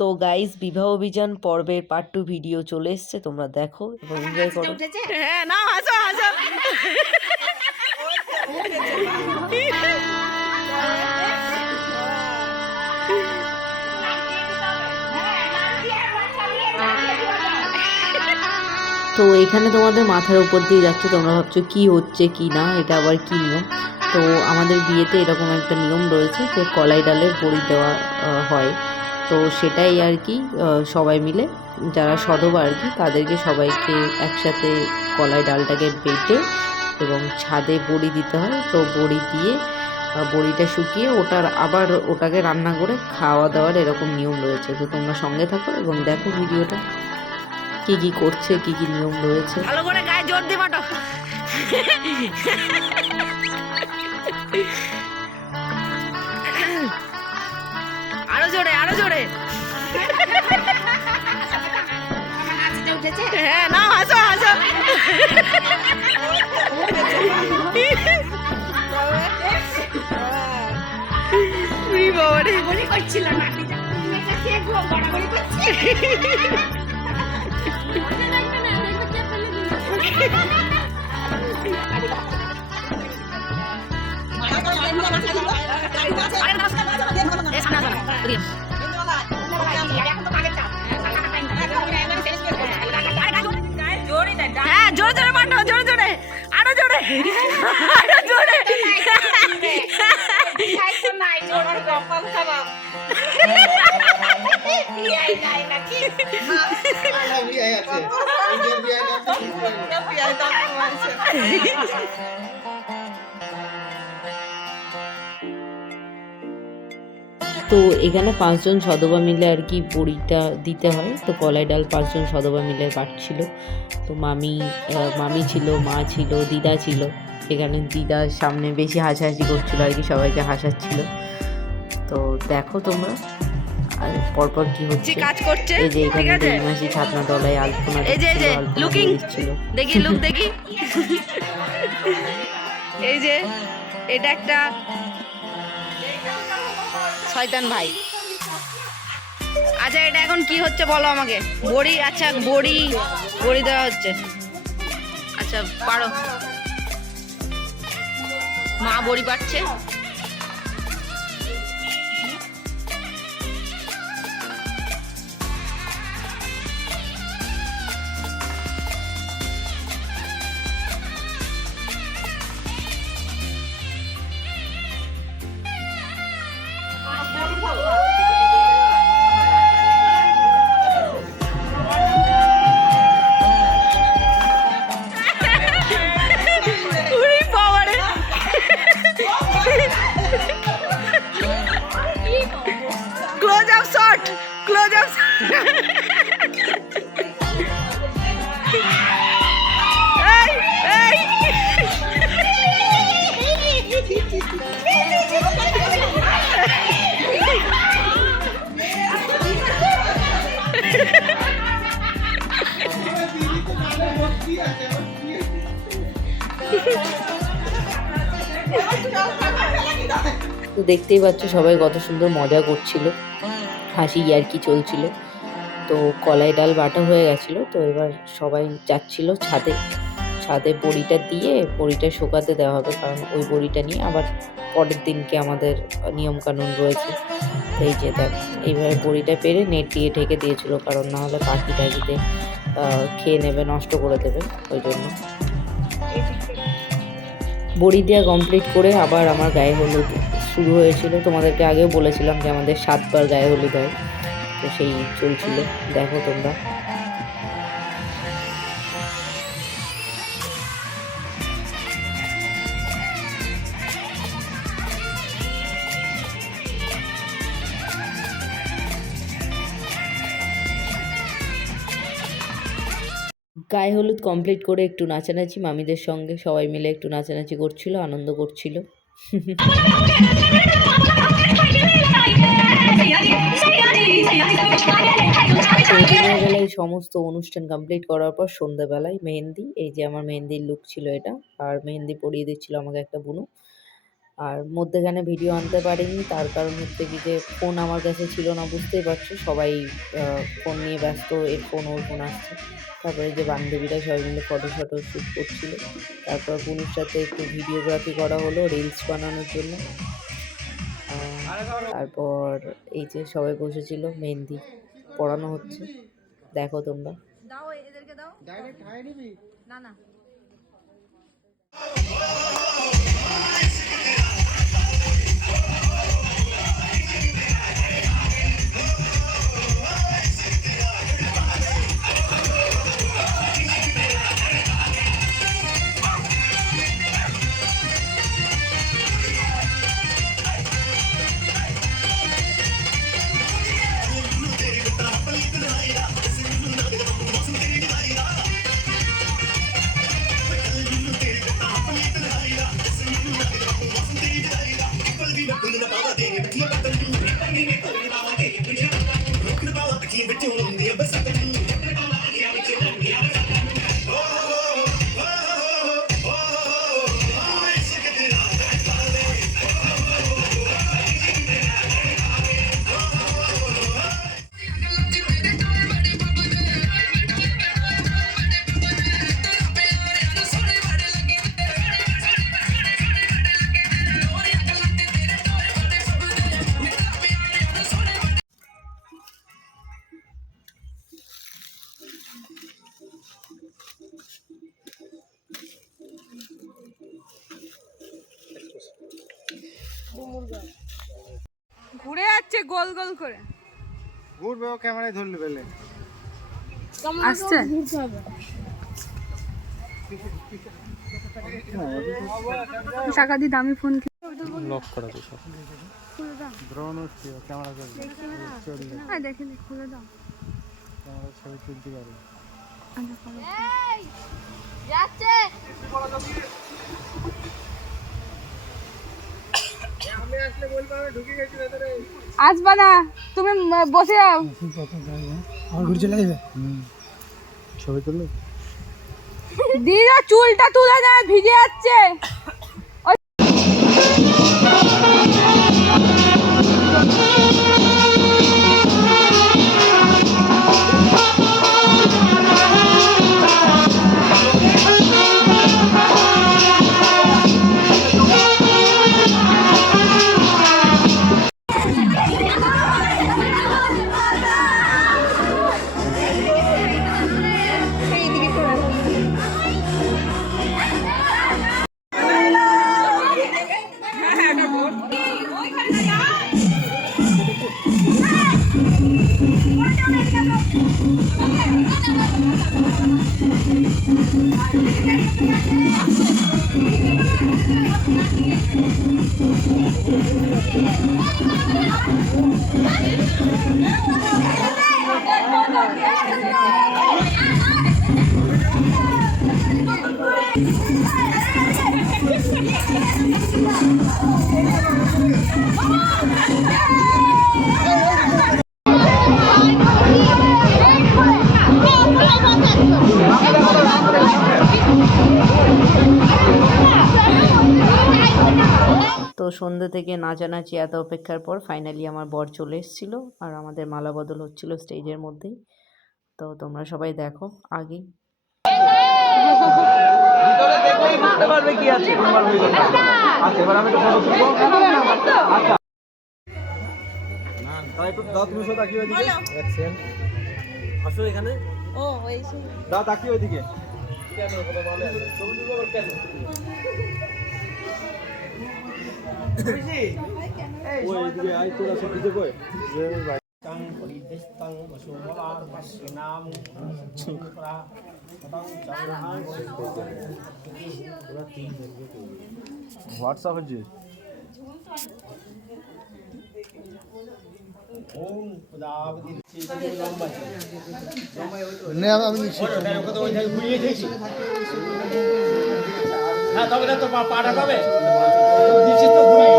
তো গাইস বিবাহ অভিযান পর্বের পার্ট 2 ভিডিও চলে এসেছে, তোমরা দেখো এবং এনজয় করো। হ্যাঁ না হাসো হাসো। তো এখানে তোমাদের মাথার উপর দিয়ে যাচ্ছে, তোমরা ভাবছো কি হচ্ছে কি না, এটা আবার কি নিয়ম। তো আমাদের বিয়েতে এরকম একটা নিয়ম রয়েছে যে কলাই ডালের বড়ি দেওয়া হয়। তো সেটাই আর কি সবাই মিলে যারা সধবা আর কি তাদেরকে সবাইকে একসাথে কলাই ডালটাকে বেটে এবং ছাদে বড়ি দিতে হয়। তো বড়ি দিয়ে বড়িটা শুকিয়ে ওটাকে রান্না করে খাওয়া দাওয়ার এরকম নিয়ম রয়েছে। তো তোমরা সঙ্গে থাকো এবং দেখো ভিডিওটা কি কি করছে, কি কি নিয়ম রয়েছে। ভালো করে গায়ে জোর দি মাটো। আরো জোরে আরো জোরে। হ্যাঁ না হাসো হাসো। হ্যাঁ জোরে জোরে মাটো, জোরে জোরে আরো জোরে আরো জোরে। তো এখানে 5 জন সধবা মিলে আর কি বড়িটা দিতে হয়। তো কলাই ডাল 5 জন সধবা মিলে বাটছিল। তো মামি ছিল, মা ছিল, দিদা ছিল। এখানে দিদার সামনে বেশি হাসাহাসি করছিল আর কি, সবাইকে হাসাচ্ছিল। তো দেখো তোমরা আর পরপর কি হচ্ছে কাজ করছে। এই যে এখানে মাসি ছাতনা তলায় আলপনা এই যে লুকিং দিচ্ছিল। দেখি লুক দেখি। এই যে এটা একটা শয়তান ভাই। আচ্ছা এটা এখন কি হচ্ছে বলো আমাকে। বড়ি, আচ্ছা বড়ি দেওয়া হচ্ছে। আচ্ছা পারো। মা বড়ি পাচ্ছে। Close up shot. Close up. Hey, hey. তো দেখতেই পাচ্ছ সবাই কত সুন্দর মজা করছিল, হাসি ইয়ার্কি চলছিল। তো কলাই ডাল বাটা হয়ে গেছিল। তো এবার সবাই যাচ্ছিল ছাদে বড়িটা দিয়ে বড়িটা শুকাতে দেওয়া হবে, কারণ ওই বড়িটা নিয়ে আবার পরের দিনকে আমাদের নিয়মকানুন রয়েছে। এই যে দেখ এইভাবে বড়িটা পেরে নেট দিয়ে ঢেকে দিয়েছিল, কারণ না হলে পাখি টাকিতে খেয়ে নেবে, নষ্ট করে দেবে। ওই জন্য বড়ি দেওয়া কমপ্লিট করে আবার আমার গায়ে হলুদ শুরু হয়েছিল। তোমাদেরকে আগেও বলেছিলাম যে আমাদের 7 বার গায়ে হলুদ হয়। তো সেই চলছিল, দেখো তোমরা। গায়ে হলুদ কমপ্লিট করে একটু নাচানাচি, মামিদের সঙ্গে সবাই মিলে একটু নাচানাচি করছিল, আনন্দ করছিল। দিনের বেলায় সমস্ত অনুষ্ঠান কমপ্লিট করার পর সন্ধ্যাবেলায় মেহেন্দি, এই যে আমার মেহেন্দির লুক ছিল এটা, আর মেহেন্দি পরিয়ে দিচ্ছিল আমাকে একটা বুনু। আর মধ্যেখানে ভিডিও আনতে পারিনি, তার কারণ হচ্ছে কি যে ফোন আমার কাছে ছিল না, বুঝতেই পারছো সবাই ফোন নিয়ে ব্যস্ত, এর ফোন ওর ফোন আসছে। তারপরে যে বান্ধবীরা সবাই মিলে ফটো শ্যুট করছিল, তারপর বুনুর সাথে একটু ভিডিওগ্রাফি করা হলো রিলস বানানোর জন্য। তারপর এই যে সবাই বসেছিল, মেহেন্দি পড়ানো হচ্ছে, দেখো তোমরা। দাও এদেরকে দাও, ডাইরেক্ট খাই নিবি না না। ঘুরে যাচ্ছে গোল গোল করে, ঘুরবে ও ক্যামেরায় ধরলে বেলে আসছে। টাকা দিয়ে দামি ফোন লক করা তো সব ড্রোন হচ্ছে ক্যামেরা চলবে চলবে হ্যাঁ দেখে খুলে দাও, ক্যামেরা ছবি তুলতে পারবে। যাচ্ছে আমি আসলে বলবো আমি ঢুকে গেছি ভেতরে। আসবা না তুমি, বসে যাও। আমার ঘুরে চলে যাবে ছবি তুললে দিদা চুলটা তুলে নেয়, ভিজে যাচ্ছে। তো সন্ধ্যে থেকে নাচানাচি এত অপেক্ষার পর ফাইনালি আমার বর চলে এসেছিলো, আর আমাদের মালা বদল হচ্ছিল স্টেজের মধ্যেই। তো তোমরা সবাই দেখো আগে। আসো এখানে দাও, তাকিয়ে ওইদিকে ওইদিকে আই তোরা সব দিতে কই যে ভাই হোয়াটসঅ্যাপ হচ্ছে হ্যাঁ তবে তো পাটা পাবে দিচ্ছিস তো ঘুরিয়ে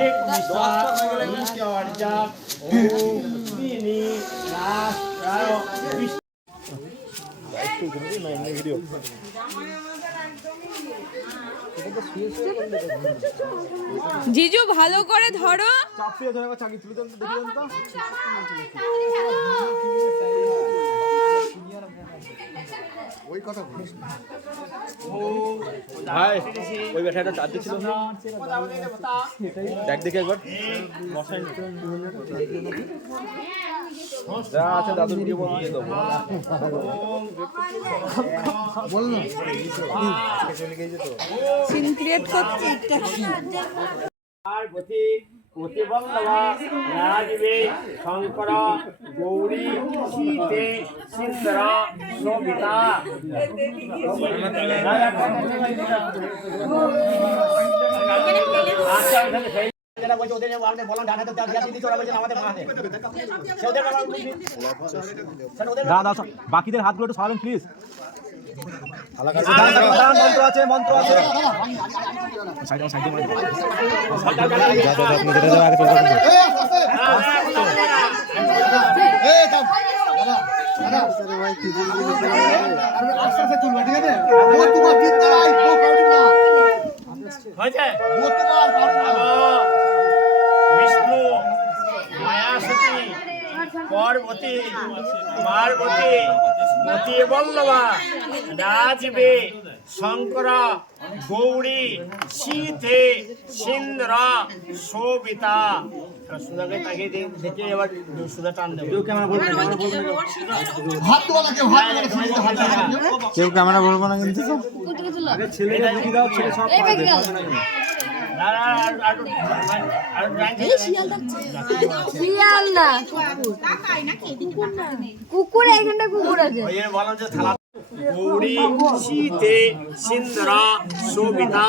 एक निश्वास ईश्वर जप ओम बिनी नाश रायो জিজু ভালো করে ধরো। চাপিয়ে ধরে চাকি তুলে দেন তো, দেখি দেন তো। ওই কথা বলিস ভাই, ওই ব্যাটাটা চার্জ ছিল না, দেখ দেখি একবার মশাই যা আছে দাদুর দিয়ে বলে দেবো। বল না সিন ক্রিয়েট করতে পার্বতী প্রতিবল্লভা রাজবে শঙ্কর গৌরী সীতে সিন্দর শোভিতা। যেটা বলছে ওদের আমাদের বললাম ডান হাতে দিয়া দিদি, ওরা বলছে আমাদের বাঁ হাতে। দাদা বাকিদের হাতগুলো একটু সরাবেন প্লিজ। মন্ত্র আছে, মন্ত্র আছে। বিষ্ণু মায়াসতী পার্বতী পার্বতী প্রতিবল্লভা রাজবে শঙ্কর গৌরী সীতে সিন্দর শোভিতা। সুধাকে তাকে দেখে এবার সুধা টান দেবে। কেউ ক্যামেরা বলবো না কিন্তু ছেলে সব কুকুর এখানটা কুকুর আছে। গৌরী সীতে সিন্দর শোভিতা।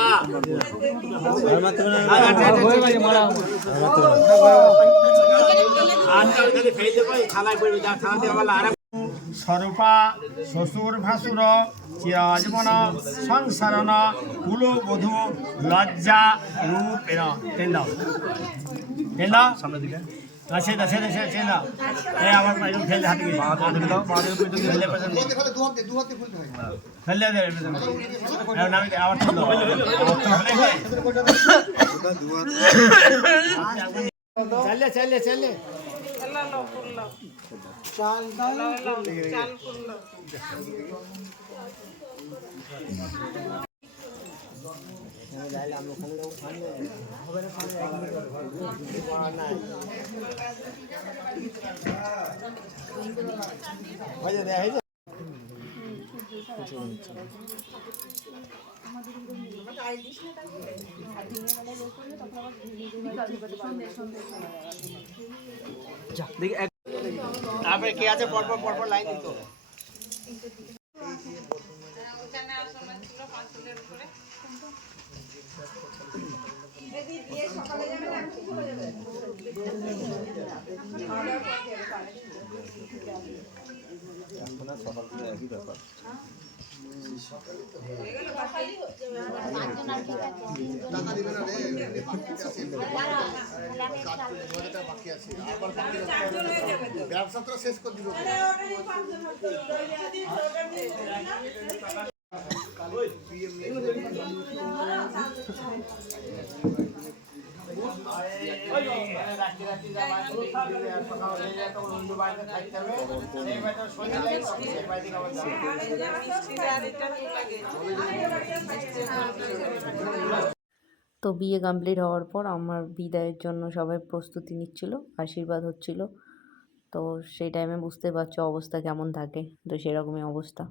স্বরূপা শ্বশুর ভাসুর চিরাজীবন সংসারণ কুলবধূ লজ্জা রূপেণ। দাও দাও সামনের দিকে সেটা সেটা সেটা সেটা এই আমার ফেলে হাতে ফেলে ফেলে আবার চলে চলে চলে তারপরে কে আছে পরপর পরপর লাইন দিত। ব্যবসা তো শেষ করে দিব। তো বিয়ে কমপ্লিট হওয়ার পর আমার বিদায়ের জন্য সবাই প্রস্তুতি নিচ্ছিল, আশীর্বাদ হচ্ছিল। তো সেই টাইমে বুঝতে পারছো অবস্থা কেমন থাকে, তো সেরকমই অবস্থা।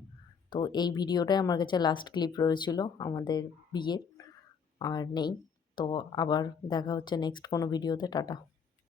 তো এই ভিডিওটাই আমার কাছে লাস্ট ক্লিপ রয়েছিল আমাদের বিয়ের, আর নেই। তো আবার দেখা হচ্ছে নেক্সট কোনো ভিডিওতে। টাটা।